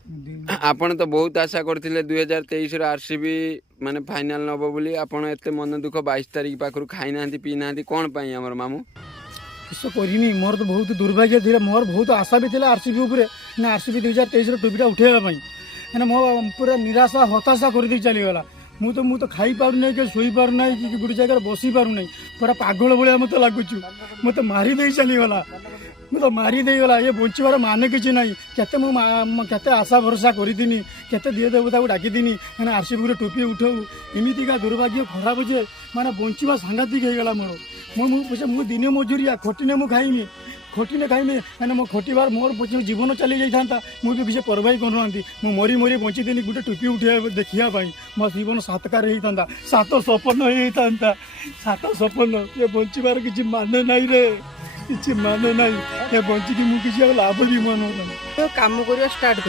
आपण तो बहुत आशा करथिले 2023 रो आरसीबी माने फाइनल नबो बोली आपण एते मन दुख 22 तारिख पाखरु खाइ नांती पी नांती कोन पई हमर मामू किस करनी मोर तो बहुत दुर्भाग्य थी मोर बहुत आशा भी थी आरसीबी उपर ना आरसीबी 2023 टोपीटा उठेबाई मैंने मो पूरा निराशा हताशा कर चलीगला मुझे खाई पारना कि शोई पारना कि गोटे जगह बसी पारना पूरा पागल भाया मत लगुच मत मारिदे चलीगला मुझे मारिदेगला ये बचार मान कि ना के आशा भरोसा करी केते दिए देवता को डाकिनी मैंने आरसीबी टोपी उठाऊ एमतीका दुर्भाग्य खराब जे मैंने बंचा सांघातिक होगा मोर मु दिन मजूरिया खटिने मुझे खाइमी खटिने खाइमी मैंने मो खटार मोर जीवन चली जाता मुझे किसी परवाही करना मु मरी मरी बची दिन गोटे टोपी उठे देखापी मो जीवन सातकार होता सात सपन होता सात सपन ये बचार किसी मान ना रे किसी मान ना ये बचिकी मुझे लाभ भी मन काम कर स्टार्ट